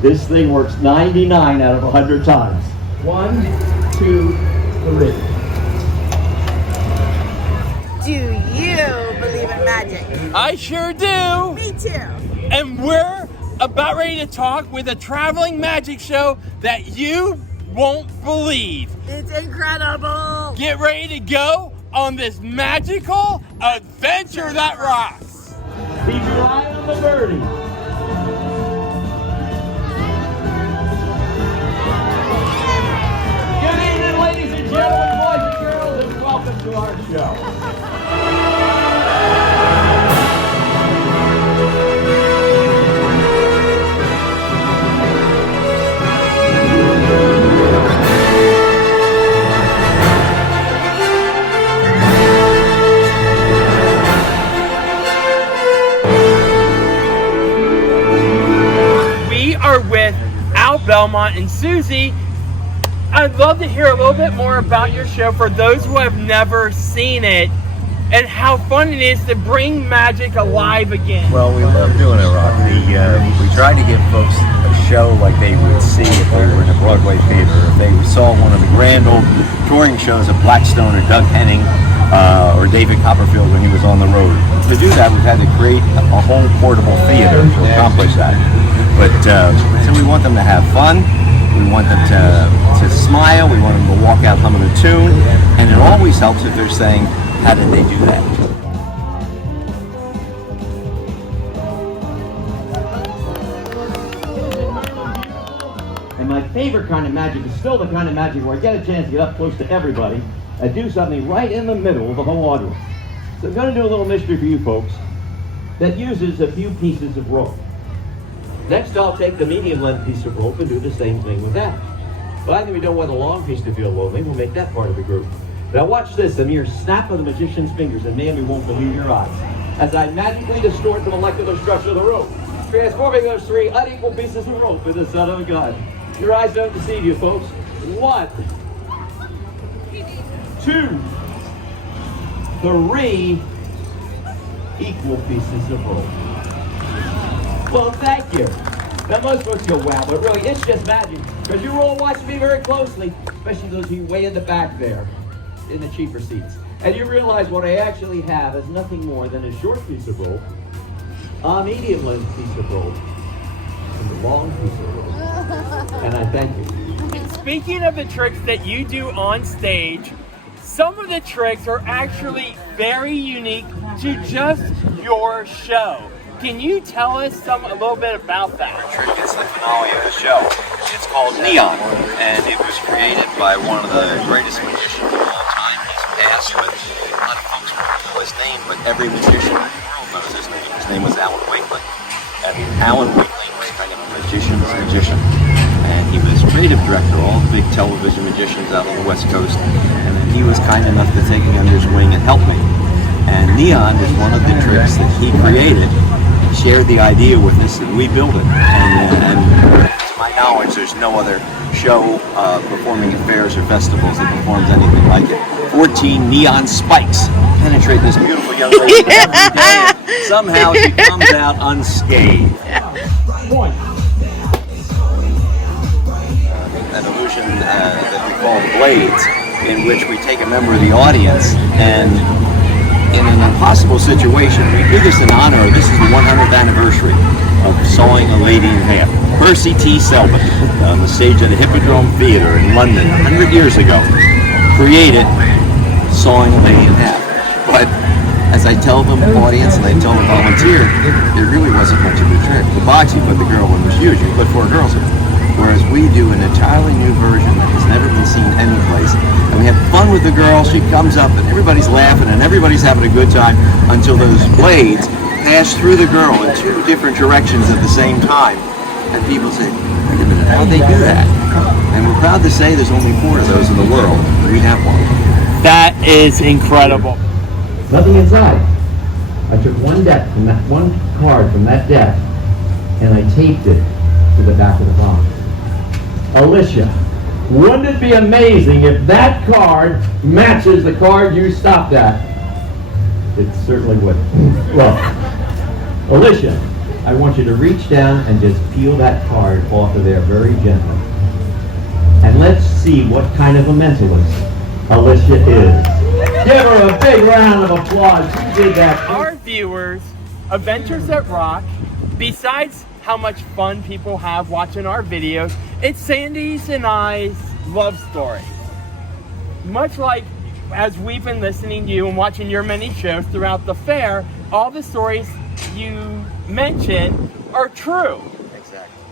This thing works 99 out of 100 times. 1, 2, 3. Do you believe in magic? I sure do. Me too. And we're about ready to talk with a traveling magic show that you won't believe. It's incredible. Get ready to go on this magical adventure that rocks. Keep your eye on the birdie. Good evening, ladies and gentlemen, boys and girls, and welcome to our show. We are with Belmont and Suzie. I'd love to hear a little bit more about your show for those who have never seen it and how fun it is to bring magic alive again. Well, we love doing it, Rock. We try to give folks a show like they would see if they were in a Broadway theater. If they saw one of the grand old touring shows of Blackstone or Doug Henning or David Copperfield when he was on the road. To do that, we've had to create a whole portable theater to accomplish that. But so we want them to have fun. We want them to smile. We want them to walk out humming a tune. And it always helps if they're saying, how did they do that? And my favorite kind of magic is still the kind of magic where I get a chance to get up close to everybody and do something right in the middle of the whole audience. So I'm going to do a little mystery for you folks that uses a few pieces of rope. Next, I'll take the medium length piece of rope and do the same thing with that. But I think we don't want a long piece to feel lonely. We'll make that part of the group. Now watch this, a mere snap of the magician's fingers, and man, you won't believe your eyes, as I magically distort the molecular structure of the rope, transforming those 3 unequal pieces of rope into the son of a gun. Your eyes don't deceive you, folks. 1, 2, 3 equal pieces of rope. Well, thank you. Now, most folks go, wow, but really, it's just magic. Because you were all watching me very closely, especially those of you way in the back there, in the cheaper seats. And you realize what I actually have is nothing more than a short piece of rope, a medium length piece of rope, and a long piece of rope. And I thank you. Speaking of the tricks that you do on stage, some of the tricks are actually very unique to just your show. Can you tell us a little bit about that? Trick is the finale of the show. It's called Neon, and it was created by one of the greatest magicians of all time. He's passed, but a lot of folks won't know his name, but every magician in the world knows his name. His name was Alan Wakeling. And Alan Wakeling was kind of a magician's magician. And he was creative director of all the big television magicians out on the West Coast. And then he was kind enough to take me under his wing and help me. And Neon is one of the tricks that he created. Shared the idea with us, and we built it. And to my knowledge, there's no other show performing at fairs or festivals that performs anything like it. 14 neon spikes penetrate this beautiful young lady every day. Somehow she comes out unscathed. An illusion that we call the blades, in which we take a member of the audience and in an impossible situation, we do this in honor of, this is the 100th anniversary of sawing a lady in half. Percy T. Selby, on the stage of the Hippodrome Theater in London 100 years ago, created sawing a lady in half. But as I tell the audience and I tell the volunteer, it really wasn't much of a trick. The box you put the girl in was huge. You put 4 girls in. Whereas we do an entirely new version that has never been seen anyplace. And we have fun with the girl. She comes up and everybody's laughing and everybody's having a good time until those blades pass through the girl in 2 different directions at the same time. And people say, wait a minute, how'd they do that? And we're proud to say there's only 4 of those in the world. We have one. That is incredible. Nothing inside. I took one card from that deck and I taped it to the back of the box. Alicia, wouldn't it be amazing if that card matches the card you stopped at? It certainly would. Well, Alicia, I want you to reach down and just peel that card off of there very gently. And let's see what kind of a mentalist Alicia is. Give her a big round of applause. She did that. Our viewers, Adventures That Rock, besides how much fun people have watching our videos, it's Sandy's and I's love story. Much like as we've been listening to you and watching your many shows throughout the fair, all the stories you mention are true. Exactly.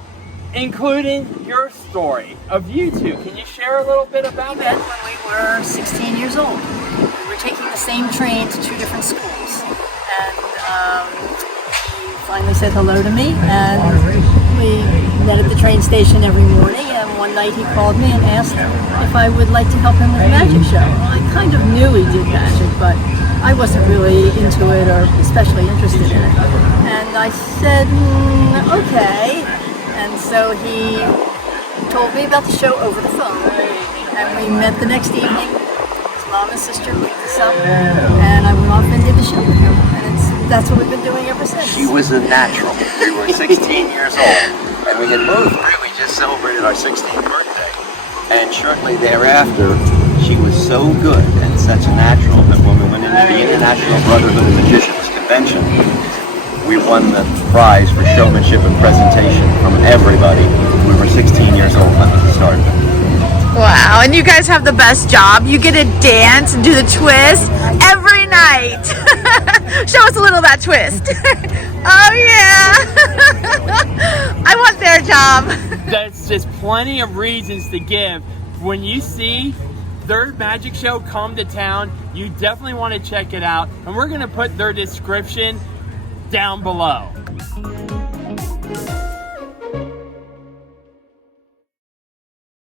Including your story of you two. Can you share a little bit about Met that? when we were 16 years old. We were taking the same train to 2 different schools. And he finally said hello to me, and we met at the train station every morning. And one night he called me and asked if I would like to help him with a magic show. Well, I kind of knew he did magic, but I wasn't really into it or especially interested in it. And I said, okay. And so he told me about the show over the phone. And we met the next evening. His mom and sister picked us up, and I went off and did the show with him. And that's what we've been doing ever since. She was a natural. We were 16 years old, and we had moved here. We just celebrated our 16th birthday. And shortly thereafter, she was so good and such a natural that when we went into the International Brotherhood of Magicians Convention, we won the prize for showmanship and presentation from everybody. We were 16 years old when we started. Wow, and you guys have the best job. You get to dance and do the twist every night. Show us a little of that twist. Oh yeah. I want their job. That's just plenty of reasons to give. When you see their magic show come to town, you definitely want to check it out. And we're going to put their description down below.